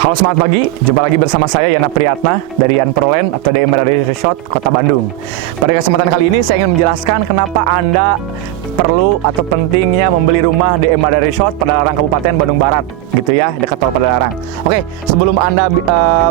Halo, selamat pagi. Jumpa lagi bersama saya Yana Priyatna dari Yan Proland atau DM Radar Resort Kota Bandung. Pada kesempatan kali ini saya ingin menjelaskan kenapa Anda perlu atau pentingnya membeli rumah DM Radar Resort Padalarang Kabupaten Bandung Barat, gitu ya, dekat Tol Padalarang. Oke, sebelum Anda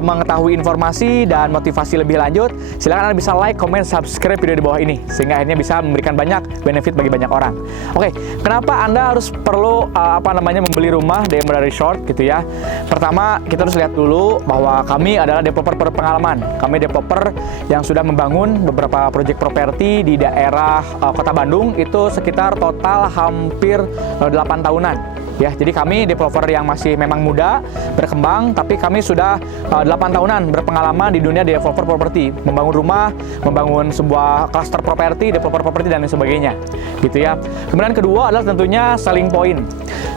mengetahui informasi dan motivasi lebih lanjut, silakan Anda bisa like, comment, subscribe video di bawah ini sehingga akhirnya bisa memberikan banyak benefit bagi banyak orang. Oke, kenapa Anda harus perlu membeli rumah DM Radar Resort, gitu ya? Pertama, kita harus lihat dulu bahwa kami adalah developer berpengalaman. Kami developer yang sudah membangun beberapa proyek properti di daerah Kota Bandung itu sekitar total hampir 8 tahunan. Ya, jadi kami developer yang masih memang muda, berkembang, tapi kami sudah 8 tahunan berpengalaman di dunia developer properti, membangun rumah, membangun sebuah cluster properti, developer properti dan lain sebagainya, gitu ya. Kemudian kedua adalah tentunya selling point.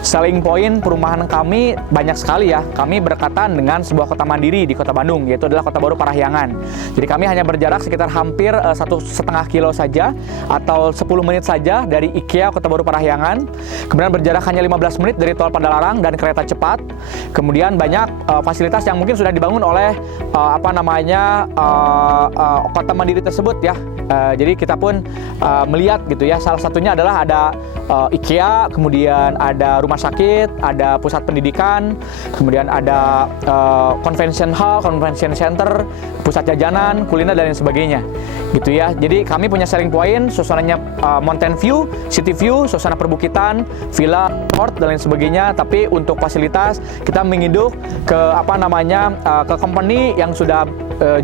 Selling point perumahan kami banyak sekali ya. Kami berdekatan dengan sebuah kota mandiri di Kota Bandung, yaitu adalah Kota Baru Parahyangan. Jadi kami hanya berjarak sekitar hampir 1,5 kilo saja atau 10 menit saja dari IKEA Kota Baru Parahyangan. Kemudian berjarak hanya 15 menit dari Tol Padalarang dan kereta cepat. Kemudian banyak fasilitas yang mungkin sudah dibangun oleh kota mandiri tersebut ya. Jadi kita pun melihat gitu ya. Salah satunya adalah ada IKEA, kemudian ada rumah sakit, ada pusat pendidikan, kemudian ada convention hall, convention center, pusat jajanan, kuliner dan lain sebagainya, gitu ya. Jadi kami punya selling point, suasananya mountain view, city view, suasana perbukitan, villa, resort dan lain sebagainya. Tapi untuk fasilitas kita menginduk ke ke company yang sudah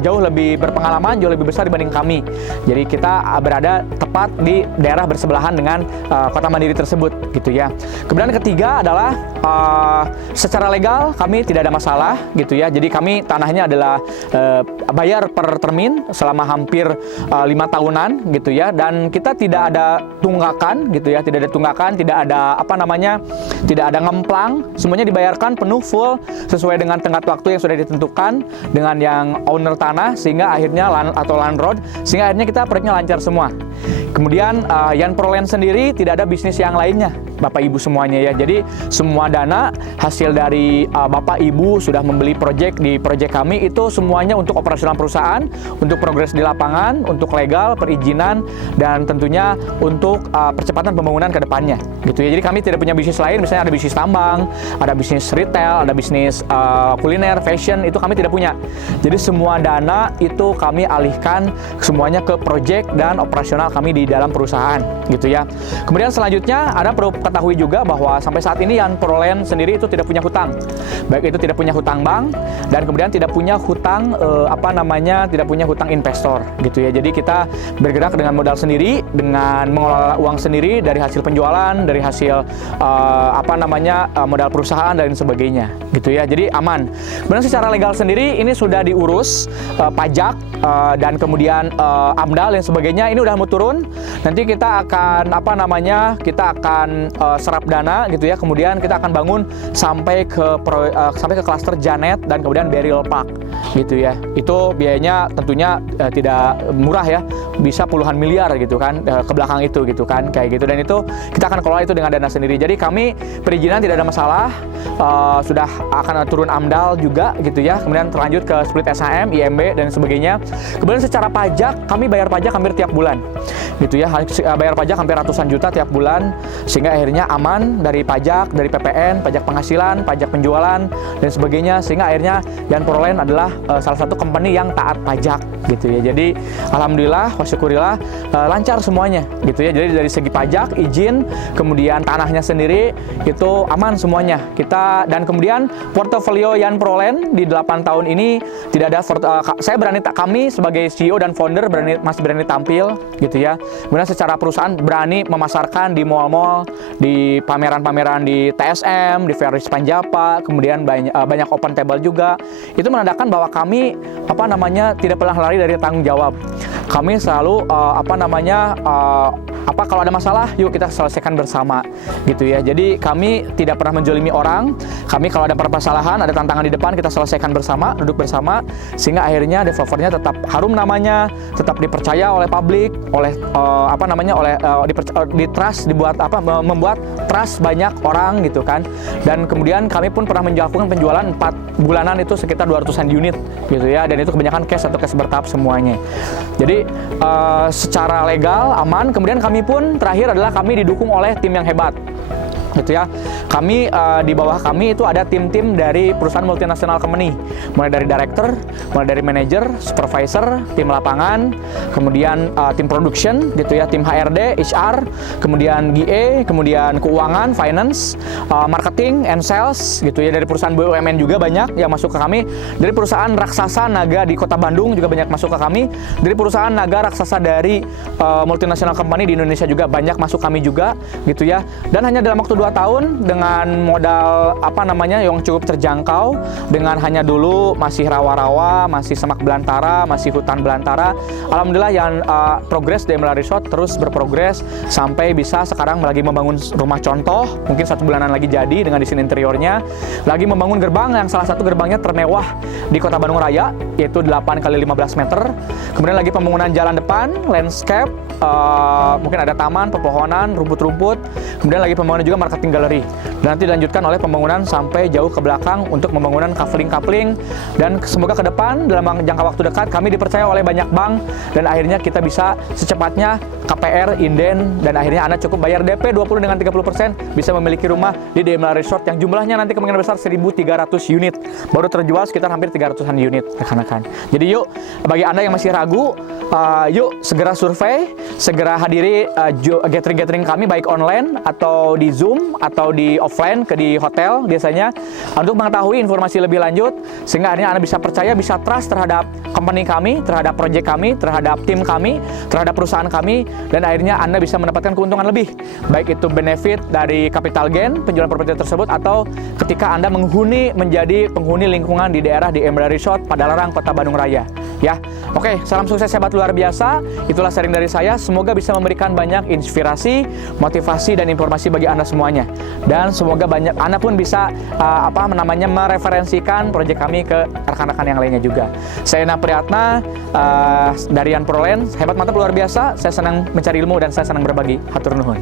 jauh lebih berpengalaman, jauh lebih besar dibanding kami. Jadi kita berada tepat di daerah bersebelahan dengan kota mandiri tersebut, gitu ya. Kemudian ketiga adalah secara legal kami tidak ada masalah, gitu ya. Jadi kami tanahnya adalah bayar per termin selama hampir 5 tahunan, gitu ya. Dan kita tidak ada tunggakan, gitu ya. Tidak ada tunggakan, tidak ada tidak ada ngemplang. Semuanya dibayarkan penuh full sesuai dengan tenggat waktu yang sudah ditentukan dengan yang owner tanah, sehingga akhirnya landlord, sehingga akhirnya kita proyeknya lancar semua. Kemudian Yan Proland sendiri tidak ada bisnis yang lainnya, Bapak Ibu semuanya ya. Jadi semua dana hasil dari Bapak Ibu sudah membeli proyek di proyek kami itu semuanya untuk operasional perusahaan, untuk progres di lapangan, untuk legal, perizinan, dan tentunya untuk percepatan pembangunan ke depannya, gitu ya. Jadi kami tidak punya bisnis lain, misalnya ada bisnis tambang, ada bisnis retail, ada bisnis kuliner, fashion, itu kami tidak punya. Jadi semua dana itu kami alihkan semuanya ke proyek dan operasional kami di dalam perusahaan, gitu ya. Kemudian selanjutnya ada perlu ketahui juga bahwa sampai saat ini Yan Proland sendiri itu tidak punya hutang, baik itu tidak punya hutang bank dan kemudian tidak punya hutang tidak punya hutang investor, gitu ya. Jadi kita bergerak dengan modal sendiri, dengan mengelola uang sendiri dari hasil penjualan, dari hasil modal perusahaan dan sebagainya, gitu ya. Jadi aman. Kemudian secara legal sendiri ini sudah diurus pajak dan kemudian AMDAL dan sebagainya, ini udah mau turun. Nanti kita akan serap dana, gitu ya. Kemudian kita akan bangun sampai ke klaster Janet dan kemudian Burial Park, gitu ya. Itu biayanya tentunya tidak murah ya, bisa puluhan miliar gitu kan ke belakang itu, gitu kan, kayak gitu. Dan itu kita akan kelola itu dengan dana sendiri. Jadi kami perizinan tidak ada masalah, sudah akan turun AMDAL juga, gitu ya. Kemudian terlanjut ke split SHM, IMB dan sebagainya. Kemudian secara pajak kami bayar pajak hampir tiap bulan, gitu ya. Bayar pajak hampir ratusan juta tiap bulan, sehingga akhirnya aman dari pajak, dari PPN, pajak penghasilan, pajak penjualan dan sebagainya, sehingga akhirnya Yan Proland adalah salah satu company yang taat pajak, gitu ya. Jadi alhamdulillah, wasyukurillah, lancar semuanya, gitu ya. Jadi dari segi pajak, izin, kemudian tanahnya sendiri itu aman semuanya. Dan kemudian portofolio Yan Proland di 8 tahun ini tidak ada kami sebagai CEO dan founder masih berani tampil, gitu ya. Kemudian secara perusahaan berani memasarkan di mall-mall, di pameran-pameran di TSM, di Ferris Panjapa, kemudian banyak open table juga. Itu menandakan bahwa kami tidak pernah lari dari tanggung jawab. Kami selalu kalau ada masalah, yuk kita selesaikan bersama, gitu ya. Jadi kami tidak pernah menjolimi orang. Kami kalau ada permasalahan, ada tantangan di depan, kita selesaikan bersama, duduk bersama, sehingga akhirnya developernya tetap harum namanya, tetap dipercaya oleh publik, oleh di trust, membuat membuat trust banyak orang gitu kan. Dan kemudian kami pun pernah melakukan penjualan 4 bulanan itu sekitar 200-an unit gitu ya, dan itu kebanyakan cash atau cash bertahap semuanya. Jadi secara legal aman. Kemudian kami pun terakhir adalah kami didukung oleh tim yang hebat gitu ya. Kami di bawah kami itu ada tim-tim dari perusahaan multinasional company, mulai dari director, mulai dari manager, supervisor, tim lapangan, kemudian tim production gitu ya, tim HRD, HR, kemudian GA, kemudian keuangan, finance, marketing and sales gitu ya. Dari perusahaan BUMN juga banyak yang masuk ke kami, dari perusahaan raksasa naga di Kota Bandung juga banyak masuk ke kami, dari perusahaan naga raksasa dari multinasional company di Indonesia juga banyak masuk kami juga gitu ya. Dan hanya dalam waktu 2 tahun dengan modal yang cukup terjangkau, dengan hanya dulu masih rawa-rawa, masih semak belantara, masih hutan belantara, alhamdulillah yang progres di Emerald Resort terus berprogres sampai bisa sekarang lagi membangun rumah contoh, mungkin 1 bulanan lagi jadi dengan desain interiornya, lagi membangun gerbang yang salah satu gerbangnya termewah di Kota Bandung Raya, yaitu 8 kali 15 meter, kemudian lagi pembangunan jalan depan, landscape, mungkin ada taman, pepohonan, rumput-rumput, kemudian lagi pembangunan juga marketing gallery, dan nanti dilanjutkan oleh pembangunan sampai jauh ke belakang untuk pembangunan coupling, dan semoga ke depan dalam jangka waktu dekat kami dipercaya oleh banyak bank, dan akhirnya kita bisa secepatnya KPR, inden, dan akhirnya Anda cukup bayar DP 20 dengan 30% bisa memiliki rumah di Emerald Resort yang jumlahnya nanti kemungkinan besar 1.300 unit, baru terjual sekitar hampir 300-an unit rekan-rekan. Jadi yuk, bagi Anda yang masih ragu, yuk segera survei, segera hadiri gathering kami baik online atau di Zoom atau di offline di hotel biasanya, untuk mengetahui informasi lebih lanjut sehingga akhirnya Anda bisa percaya, bisa trust terhadap company kami, terhadap project kami, terhadap tim kami, terhadap perusahaan kami, dan akhirnya Anda bisa mendapatkan keuntungan lebih, baik itu benefit dari capital gain penjualan properti tersebut atau ketika Anda menjadi penghuni lingkungan di daerah di Emerald Resort Padalarang, Kota Bandung Raya ya. Oke, salam sukses hebat luar biasa. Itulah sharing dari saya, semoga bisa memberikan banyak inspirasi, motivasi, dan informasi bagi Anda semuanya, dan semoga banyak Anda pun bisa mereferensikan proyek kami ke rekan-rekan yang lainnya juga. Saya Ena Priyatna dari Yan Prolen, hebat mantap luar biasa. Saya senang mencari ilmu dan saya senang berbagi. Hatur nuhun.